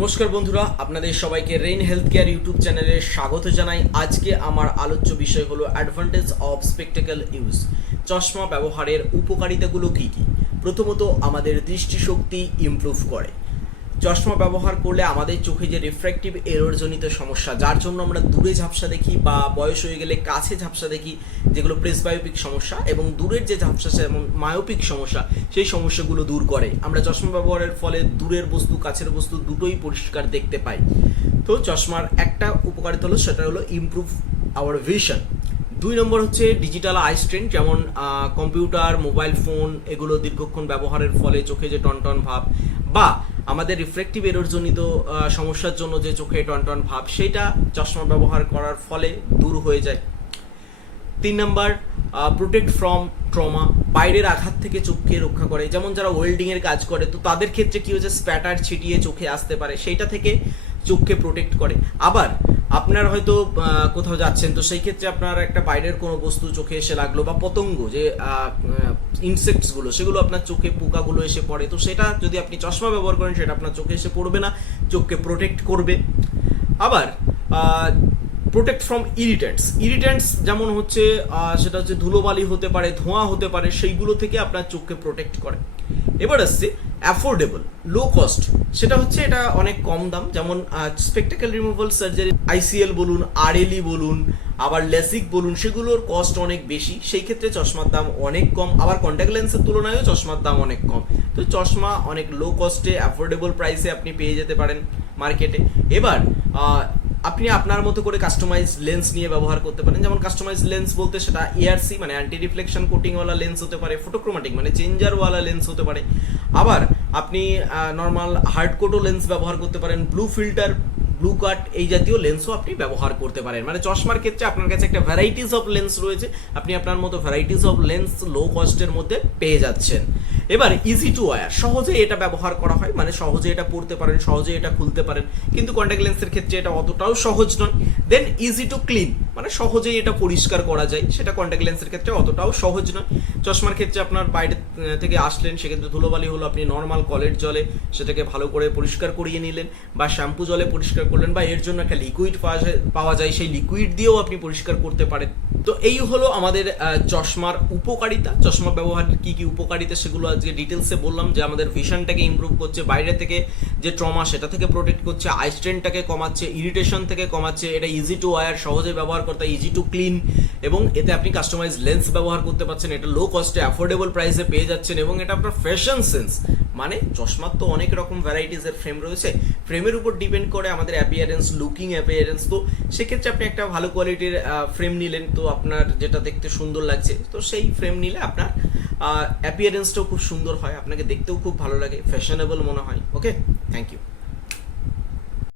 নমস্কার বন্ধুরা, আপনাদের সবাইকে রেইন হেলথ কেয়ার ইউটিউব চ্যানেলে স্বাগত জানাই। আজকে আমার আলোচ্য বিষয় হলো অ্যাডভান্টেজ অফ স্পেকটেকাল ইউজ চশমা ব্যবহারের উপকারিতাগুলো কী কী? প্রথমত, আমাদের দৃষ্টিশক্তি ইমপ্রুভ করে। চশমা ব্যবহার করলে আমাদের চোখে যে রিফ্র্যাক্টিভ এররজনিত সমস্যা, যার জন্য আমরা দূরে ঝাপসা দেখি বা বয়স হয়ে গেলে কাছে ঝাপসা দেখি, যেগুলো প্রেসবায়োপিক সমস্যা এবং দূরের যে ঝাপসা যেমন মায়োপিক সমস্যা, সেই সমস্যাগুলো দূর করে। আমরা চশমা ব্যবহারের ফলে দূরের বস্তু, কাছের বস্তু দুটোই পরিষ্কার দেখতে পাই। তো চশমার একটা উপকারিতা হলো, সেটা হলো ইমপ্রুভ আওয়ার ভিশন দুই নম্বর হচ্ছে ডিজিটাল আই স্ট্রেন যেমন কম্পিউটার মোবাইল ফোন এগুলো দীর্ঘক্ষণ ব্যবহারের ফলে চোখে যে টনটন ভাব বা আমাদের রিফ্লেকটিভ এরোরজনিত সমস্যার জন্য যে চোখে টনটন ভাব সেটা চশমা ব্যবহার করার ফলে দূর হয়ে যায়। তিন নম্বর প্রোটেক্ট ফ্রম ট্রমা বাইরের আঘাত থেকে চোখকে রক্ষা করে। যেমন যারা ওয়েল্ডিংয়ের কাজ করে, তো তাদের ক্ষেত্রে কী হচ্ছে স্প্যাটার ছিটিয়ে চোখে আসতে পারে। সেইটা থেকে চোখকে প্রোটেক্ট করে। আবার আপনার হয়তো কোথাও যাচ্ছেন, তো সেই ক্ষেত্রে আপনার একটা বাইরের কোনো বস্তু চোখে এসে লাগল বা পতঙ্গ যে ইনসেক্টসগুলো সেগুলো আপনার চোখে, পোকাগুলো এসে পড়ে, তো সেটা যদি আপনি চশমা ব্যবহার করেন, সেটা আপনার চোখে এসে পড়বে না, চোখকে প্রোটেক্ট করবে। আবার প্রোটেক্ট ফ্রম ইরিটেন্টস ইরিটেন্টস যেমন হচ্ছে সেটা হচ্ছে ধুলোবালি হতে পারে, ধোঁয়া হতে পারে, সেইগুলো থেকে আপনার চোখকে প্রোটেক্ট করে। এবার আসছে অ্যাফোর্ডেবল লো কস্ট সেটা হচ্ছে এটা অনেক কম দাম, যেমন স্পেকটেক্যাল রিমুভাল সার্জারি আইসিএল বলুন আরএলই বলুন, আবার লেসিক বলুন, সেগুলোর কস্ট অনেক বেশি, সেই ক্ষেত্রে চশমার দাম অনেক কম, আবার কন্ট্যাক্ট লেন্সের তুলনায়ও চশমার দাম অনেক কম। তো চশমা অনেক লো কস্টে অ্যাফোর্ডেবল প্রাইসে আপনি পেয়ে যেতে পারেন মার্কেটে এবার আপনি আপনার মতো করে কাস্টমাইজ লেন্স নিয়ে ব্যবহার করতে পারেন। যেমন কাস্টমাইজ লেন্স বলতে সেটা এআরসি মানে অ্যান্টি রিফ্লেকশন কোটিংওয়ালা লেন্স হতে পারে ফটোক্রোমাটিক মানে চেঞ্জারওয়ালা লেন্স হতে পারে। আবার আপনি নর্মাল হার্ড কোটো লেন্স ব্যবহার করতে পারেন ব্লু ফিল্টার ব্লু কাট এই জাতীয় লেন্সও আপনি ব্যবহার করতে পারেন। মানে চশমার ক্ষেত্রে আপনার কাছে একটা ভ্যারাইটিস অফ লেন্স রয়েছে, আপনি আপনার মতো ভ্যারাইটিস অফ লেন্স লো কস্টের মধ্যে পেয়ে যাচ্ছেন। এবার ইজি টু ওয়ার সহজে এটা ব্যবহার করা হয় মানে সহজে এটা পড়তে পারেন, সহজে এটা খুলতে পারেন, কিন্তু কন্ট্যাক্ট লেন্সের ক্ষেত্রে এটা অতটাও সহজ নয়। দেন ইজি টু ক্লিন মানে সহজেই এটা পরিষ্কার করা যায়, সেটা কন্ট্যাক্ট লেন্সের ক্ষেত্রে অতটাও সহজ নয়। চশমার ক্ষেত্রে আপনার বাইরে থেকে আসলেন, সেক্ষেত্রে ধুলোবালি হলো, আপনি নর্মাল কলের জলে সেটাকে ভালো করে পরিষ্কার করিয়ে নিলেন, বা শ্যাম্পু জলে পরিষ্কার করলেন, বা এর জন্য একটা লিকুইড পাওয়া যায় পাওয়া যায়, সেই লিকুইড দিয়েও আপনি পরিষ্কার করতে পারেন। তো এই হলো আমাদের চশমার উপকারিতা। চশমা ব্যবহারের কি কি উপকারিতা সেগুলো আজকে ডিটেলসে বললাম যে আমাদের ভিশনটাকে ইমপ্রুভ করছে, বাইরে থেকে যে ট্রমা সেটা থেকে প্রোটেক্ট করছে আই স্ট্রেনটাকে কমাচ্ছে ইরিটেশন থেকে কমাচ্ছে, এটা ইজি টু ওয়ার সহজে ব্যবহার করতে ইজি টু ক্লিন এবং এতে আপনি কাস্টমাইজ লেন্স ব্যবহার করতে পারছেন, এটা লো কস্টে অ্যাফোর্ডেবল প্রাইসে পেয়ে যাচ্ছেন এবং এটা আপনার ফ্যাশন সেন্স মানে চশমার তো অনেক রকম ভ্যারাইটিসের ফ্রেম রয়েছে। ফ্রেমের উপর ডিপেন্ড করে আমাদের অ্যাপিয়ারেন্স লুকিং অ্যাপিয়ারেন্স তো সেক্ষেত্রে আপনি একটা ভালো কোয়ালিটির ফ্রেম নিলেন, তো আপনার যেটা দেখতে সুন্দর লাগছে, তো সেই ফ্রেম নিলে আপনার অ্যাপিয়ারেন্সটাও খুব সুন্দর হয়, আপনাকে দেখতেও খুব ভালো লাগে ফ্যাশনেবল মনে হয় ওকে থ্যাংক ইউ